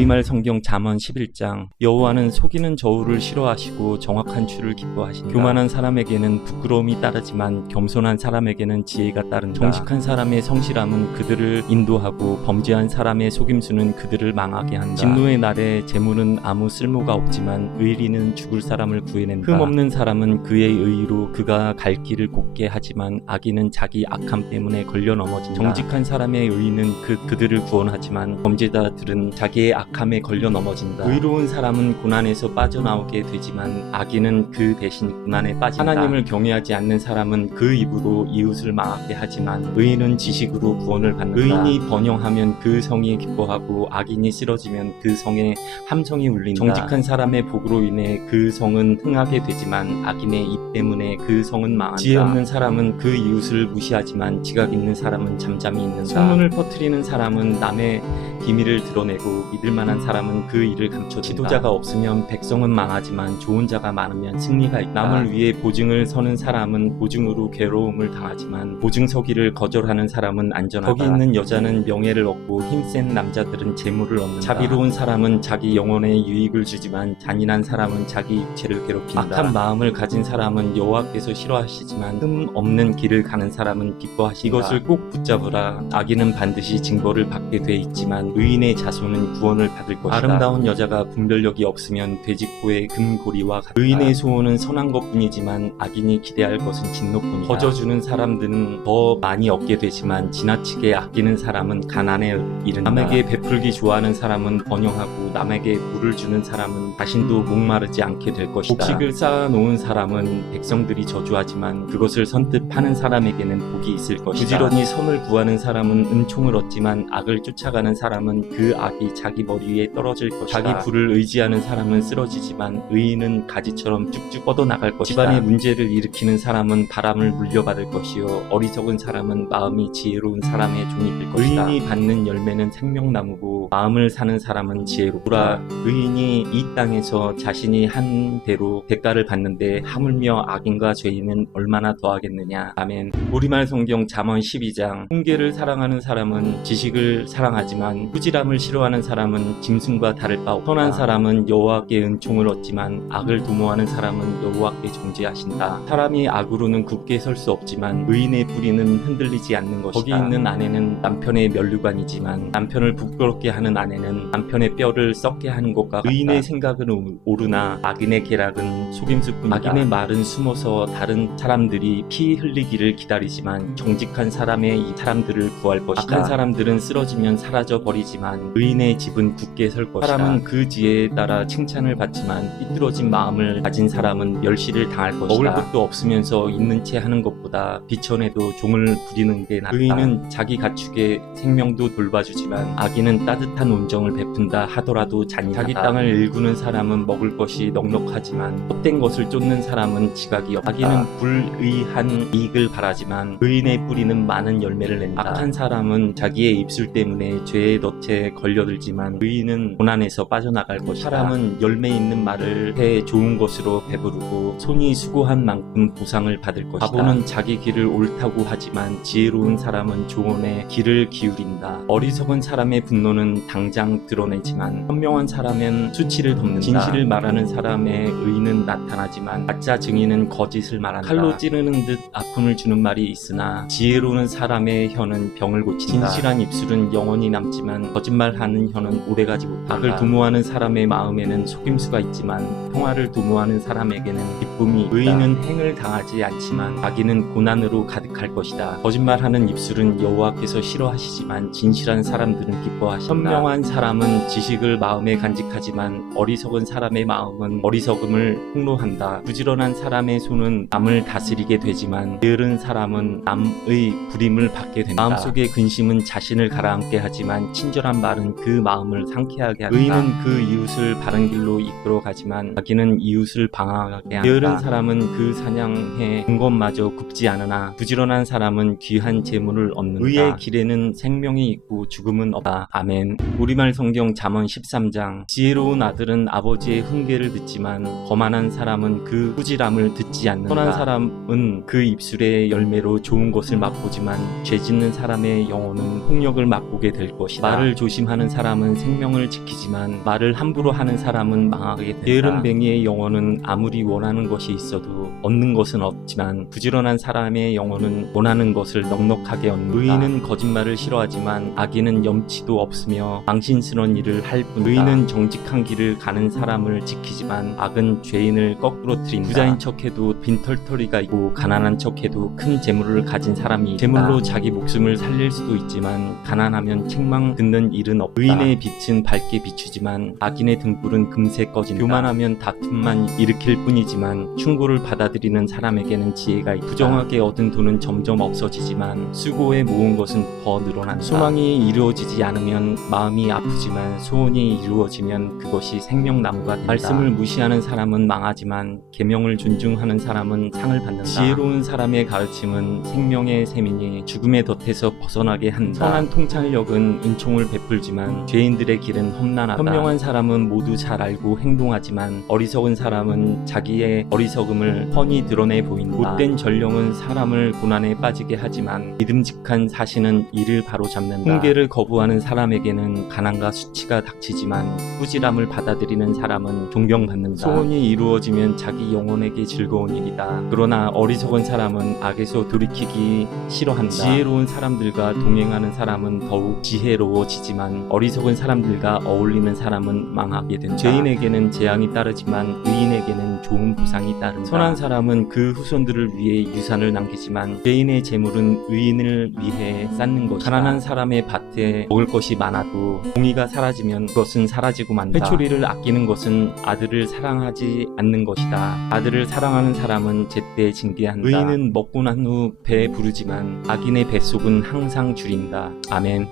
우리말 성경 잠언 11장 여호와는 속이는 저울을 싫어하시고 정확한 추를 기뻐하신다. 교만한 사람에게는 부끄러움이 따르지만 겸손한 사람에게는 지혜가 따른다. 정직한 사람의 성실함은 그들을 인도하고 범죄한 사람의 속임수는 그들을 망하게 한다. 진노의 날에 재물은 아무 쓸모가 없지만 의리는 죽을 사람을 구해낸다. 흠없는 사람은 그의 의로 그가 갈 길을 곱게 하지만 악인은 자기 악함 때문에 걸려 넘어진다. 정직한 사람의 의는 그들을 구원하지만 범죄자들은 자기의 악함에 걸려 넘어진다. 의로운 사람은 고난에서 빠져나오게 되지만 악인은 그 대신 고난에 빠진다. 하나님을 경외하지 않는 사람은 그 입으로 이웃을 망하게 하지만 의인은 지식으로 구원을 받는다. 의인이 번영하면 그 성이 기뻐하고 악인이 쓰러지면 그 성에 함성이 울린다. 정직한 사람의 복으로 인해 그 성은 흥하게 되지만 악인의 입 때문에 그 성은 망한다. 지혜 없는 사람은 그 이웃을 무시하지만 지각 있는 사람은 잠잠히 있는다. 소문을 퍼뜨리는 사람은 남의 비밀을 드러내고 믿을 만한 사람은 그 일을 감춰둔다. 지도자가 없으면 백성은 망하지만 좋은 자가 많으면 승리가 있다. 남을 위해 보증을 서는 사람은 보증으로 괴로움을 당하지만 보증 서기를 거절하는 사람은 안전하다. 거기 있는 여자는 명예를 얻고 힘센 남자들은 재물을 얻는다. 자비로운 사람은 자기 영혼에 유익을 주지만 잔인한 사람은 자기 육체를 괴롭힌다. 악한 마음을 가진 사람은 여호와께서 싫어하시지만 흠 없는 길을 가는 사람은 기뻐하신다. 이것을 꼭 붙잡으라. 악인은 반드시 징벌을 받게 돼 있지만 의인의 자손은 구원을 받을 것이다. 아름다운 여자가 분별력이 없으면 돼지코의 금고리와 같다. 의인의 소원은 선한 것뿐이지만 악인이 기대할 것은 진노뿐이다. 거저주는 사람들은 더 많이 얻게 되지만 지나치게 아끼는 사람은 가난에 이른다. 남에게 베풀기 좋아하는 사람은 번영하고 남에게 물을 주는 사람은 자신도 목마르지 않게 될 것이다. 곡식을 쌓아놓은 사람은 백성들이 저주하지만 그것을 선뜻 파는 사람에게는 복이 있을 것이다. 부지런히 섬을 구하는 사람은 은총을 얻지만 악을 쫓아가는 사람은 그 악이 자기 머리 위에 떨어질 것이다. 자기 부를 의지하는 사람은 쓰러지지만 의인은 가지처럼 쭉쭉 뻗어나갈 것이다. 집안에 문제를 일으키는 사람은 바람을 물려받을 것이요 어리석은 사람은 마음이 지혜로운 사람의 종이 될 것이다. 의인이 받는 열매는 생명나무고 마음을 사는 사람은 지혜롭다. 의인이 이 땅에서 자신이 한 대로 대가를 받는데 하물며 악인과 죄인은 얼마나 더하겠느냐. 아멘. 우리말 성경 잠언 12장 훈계를 사랑하는 사람은 지식을 사랑하지만 후지람을 싫어하는 사람은 짐승과 다를 바 없다. 선한 사람은 여호와께 은총을 얻지만 악을 도모하는 사람은 여호와께 정죄하신다. 사람이 악으로는 굳게 설 수 없지만 의인의 뿌리는 흔들리지 않는 것이다. 거기 있는 아내는 남편의 면류관이지만 남편을 부끄럽게 하는 아내는 남편의 뼈를 썩게 하는 것과 같다. 의인의 생각은 오르나 악인의 계략은 속임수뿐이다. 악인의 말은 숨어서 다른 사람들이 피 흘리기를 기다리지만 정직한 사람의 이 사람들을 구할 것이다. 악한 사람들은 쓰러지면 사라져 버리지만 의인의 집은 굳게 설 것이다. 사람은 그 지혜에 따라 칭찬을 받지만 삐뚤어진 마음을 가진 사람은 멸시를 당할 것이다. 먹을 것도 없으면서 있는 채 하는 것보다 비천에도 종을 부리는 게 낫다. 의인은 자기 가축의 생명도 돌봐주지만 악인은 따뜻한 온정을 베푼다 하더라도 잔인하다. 자기 땅을 일구는 사람은 먹을 것이 넉넉하지만 헛된 것을 쫓는 사람은 지각이 없다. 악인은 불의한 이익을 바라지만 의인의 뿌리는 많은 열매를 낸다. 악한 사람은 자기의 입술 때문에 죄의 덫에 걸려들지만 의인은 고난에서 빠져나갈 것이다. 사람은 열매 있는 말을 해 좋은 것으로 배부르고 손이 수고한 만큼 보상을 받을 것이다. 바보는 자기 길을 옳다고 하지만 지혜로운 사람은 조언에 귀를 기울인다. 어리석은 사람의 분노는 당장 드러내지만 현명한 사람은 수치를 덮는다. 진실을 말하는 사람의 의는 나타나지만 가짜 증인은 거짓을 말한다. 칼로 찌르는 듯 아픔을 주는 말이 있으나 지혜로운 사람의 혀는 병을 고친다. 진실한 입술은 영원히 남지만 거짓말하는 혀는 오래가지 못한다. 악을 도모하는 사람의 마음에는 속임수가 있지만 평화를 도모하는 사람에게는 기쁨이 있다. 의인은 행을 당하지 않지만 악인은 고난으로 가득할 것이다. 거짓말하는 입술은 여호와께서 싫어하시지만 진실한 사람들은 기뻐하신다. 현명한 사람은 지식을 마음에 간직하지만 어리석은 사람의 마음은 어리석음을 폭로한다. 부지런한 사람의 손은 남을 다스리게 되지만 게으른 사람은 남의 부림을 받게 된다. 마음속의 근심은 자신을 가라앉게 하지만 친절한 말은 그 마음을 상쾌하게 한다. 의인은 그 이웃을 바른 길로 이끌어 가지만 악인은 이웃을 방황하게 한다. 게으른 사람은 그 사냥해 본 것마저 굽지 않으나 부지런한 사람은 귀한 재물을 얻는다. 의의 길에는 생명이 있고 죽음은 없다. 아멘. 아멘. 우리말 성경 잠언 13장. 지혜로운 아들은 아버지의 훈계를 듣지만 거만한 사람은 그 꾸지람을 듣지 않는다. 선한 사람은 그 입술의 열매로 좋은 것을 맛보지만 죄짓는 사람의 영혼은 폭력을 맛보게 될 것이다. 말을 조심하는 사람은 생명을 지키지만 말을 함부로 하는 사람은 망하게 된다. 게으른 뱅이의 영혼은 아무리 원하는 것이 있어도 얻는 것은 없지만 부지런한 사람의 영혼은 원하는 것을 넉넉하게 얻는다. 의인은 거짓말을 싫어하지만 악인은 염치도 없으며 망신스러운 일을 할 뿐이다. 의인은 정직한 길을 가는 사람을 지키지만 악은 죄인을 거꾸로 트린다. 부자인 척해도 빈털터리가 있고 가난한 척해도 큰 재물을 가진 사람이 있다. 재물로 자기 목숨을 살릴 수도 있지만 가난하면 책망 듣는 일은 없다. 의인의 빛은 밝게 비추지만 악인의 등불은 금세 꺼진다. 교만하면 다툼만 일으킬 뿐이지만 충고를 받아들이는 사람에게는 지혜가 있다. 부정하게 얻은 돈은 점점 없어지지만 수고에 모은 것은 더 늘어난다. 소망이 이루어지지 않으면 마음이 아프지만 소원이 이루어지면 그것이 생명나무가 된다. 말씀을 무시하는 사람은 망하지만 계명을 존중하는 사람은 상을 받는다. 지혜로운 사람의 가르침은 생명의 셈이니 죽음의 덫에서 벗어나게 한다. 선한 통찰력은 은총을 베풀지만 죄인들의 길은 험난하다. 현명한 사람은 모두 잘 알고 행동하지만 어리석은 사람은 자기의 어리석음을 훤히 드러내 보인다. 못된 전령은 사람을 고난에 빠지게 하지만 믿음직한 사신은 이를 바로잡는다. 훈계를 거부하는 사람에게는 가난과 수치가 닥치지만 꾸지람을 받아들이는 사람은 존경받는다. 소원이 이루어지면 자기 영혼에게 즐거운 일이다. 그러나 어리석은 사람은 악에서 돌이키기 싫어한다. 지혜로운 사람들과 동행하는 사람은 더욱 지혜로워지지만 어리석은 사람들과 어울리는 사람은 망하게 된다. 죄인에게는 재앙이 따르지만 의인에게는 좋은 보상이 따른다. 선한 사람은 그 후손들을 위해 유산을 남기지만 죄인의 재물은 의인을 위해 쌓는 것이다. 가난한 사람의 밭에 먹을 것이 많아도 공의가 사라지면 그것은 사라지고 만다. 회초리를 아끼는 것은 아들을 사랑하지 않는 것이다. 아들을 사랑하는 사람은 제때 징계한다. 의인은 먹고 난 후 배에 부르지만 악인의 뱃속은 항상 줄인다. 아멘.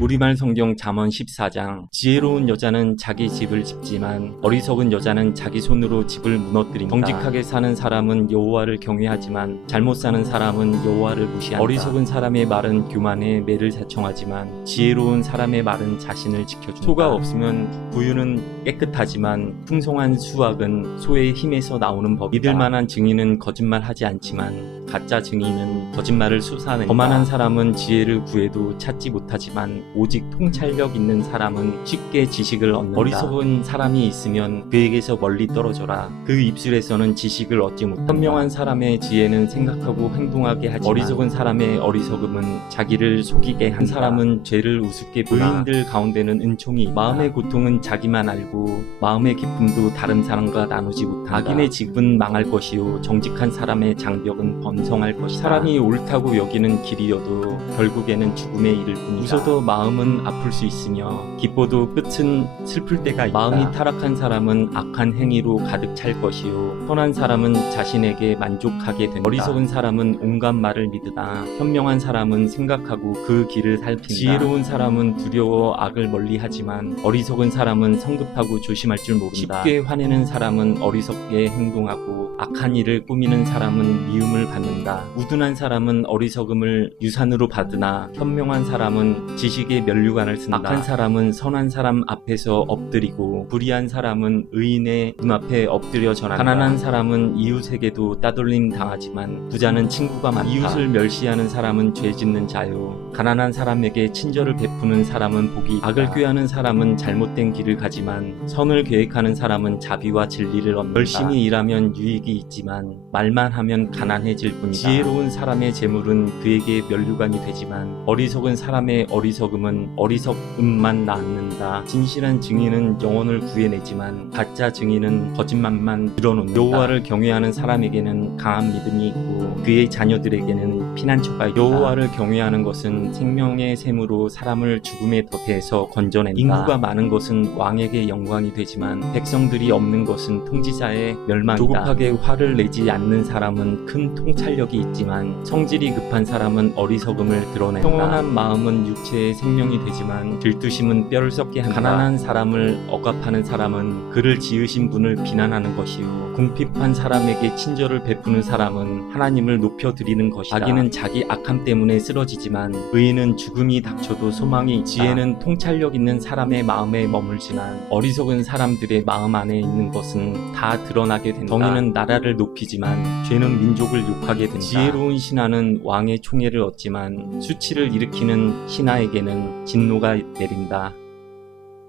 우리말 성경 잠언 14장. 지혜로운 여자는 자기 집을 짓지만 어리석은 여자는 자기 손으로 집을 무너뜨린다. 정직하게 사는 사람은 여호와를 경외하지만 잘못 사는 사람은 여호와를 무시한다. 어리석은 사람의 말은 교만에 매를 자청하지만 지혜로운 사람의 말은 자신을 지켜준다. 소가 없으면 구유는 깨끗하지만 풍성한 수확은 소의 힘에서 나오는 법이다. 믿을 만한 증인은 거짓말하지 않지만 가짜 증인은 거짓말을 쏟아낸다. 거만한 사람은 지혜를 구해도 찾지 못하지만 오직 통찰력 있는 사람은 쉽게 지식을 얻는다. 어리석은 사람이 있으면 그에게서 멀리 떨어져라. 그 입술에서는 지식을 얻지 못한다. 현명한 사람의 지혜는 생각하고 행동하게 하지만 어리석은 사람의 어리석음은 자기를 속이게 한다. 한 사람은 죄를 우습게 보나 의인들 가운데는 은총이 있다. 마음의 고통은 자기만 알고 마음의 기쁨도 다른 사람과 나누지 못한다. 악인의 집은 망할 것이요 정직한 사람의 장벽은 번성할 것이다. 사람이 옳다고 여기는 길이어도 결국에는 죽음에 이를 뿐이다. 웃어도 마음은 아플 수 있으며 기뻐도 끝은 슬플 때가 있다. 마음이 타락한 사람은 악한 행위로 가득 찰 것이요 선한 사람은 자신에게 만족하게 된다. 어리석은 사람은 온갖 말을 믿으나 현명한 사람은 생각하고 그 길을 살핀다. 지혜로운 사람은 두려워 악을 멀리하지만 어리석은 사람은 성급하고 조심할 줄 모른다. 쉽게 화내는 사람은 어리석게 행동하고 악한 일을 꾸미는 사람은 미움을 받는다. 우둔한 사람은 어리석음을 유산으로 받으나 현명한 사람은 지식의 면류관을 쓴다. 악한 사람은 선한 사람 앞에서 엎드리고 불의한 사람은 의인의 눈앞에 엎드려 전한다. 가난한 사람은 이웃에게도 따돌림 당하지만 부자는 친구가 많다. 이웃을 멸시하는 사람은 죄 짓는 자요 가난한 사람에게 친절을 베푸는 사람은 복이 있다. 악을 꾀하는 사람은 잘못된 길을 가지만 선을 계획하는 사람은 자비와 진리를 얻는다. 열심히 일하면 유익이 있지만 말만 하면 가난해질 뿐이다. 지혜로운 사람의 재물은 그에게 면류관이 되지만 어리석은 사람의 어리석음은 어리석음만 낳는다. 진실한 증인은 영혼을 구해내지만 가짜 증인은 거짓말만 늘어놓는다. 여호와를 경외하는 사람에게는 강한 믿음이 있고 그의 자녀들에게는 피난처가 있다. 여호와를 경외하는 것은 생명의 셈으로 사람을 죽음의 덫에서 건져낸다. 인구가 많은 것은 왕에게 영광이 되지만 백성들이 없는 것은 통치자의 멸망이다. 조급하게 화를 내지 않는 사람은 큰 통찰 통찰력이 있지만 성질이 급한 사람은 어리석음을 드러낸다. 평온한 마음은 육체의 생명이 되지만 들투심은 뼈를 썩게 한다. 가난한 사람을 억압하는 사람은 그를 지으신 분을 비난하는 것이요, 궁핍한 사람에게 친절을 베푸는 사람은 하나님을 높여드리는 것이다. 악인은 자기 악함 때문에 쓰러지지만 의인은 죽음이 닥쳐도 소망이 있다. 지혜는 통찰력 있는 사람의 마음에 머물지만 어리석은 사람들의 마음 안에 있는 것은 다 드러나게 된다. 정의는 나라를 높이지만 죄는 민족을 욕하게 된다. 지혜로운 신하는 왕의 총애를 얻지만 수치를 일으키는 신하에게는 진노가 내린다.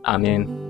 아멘.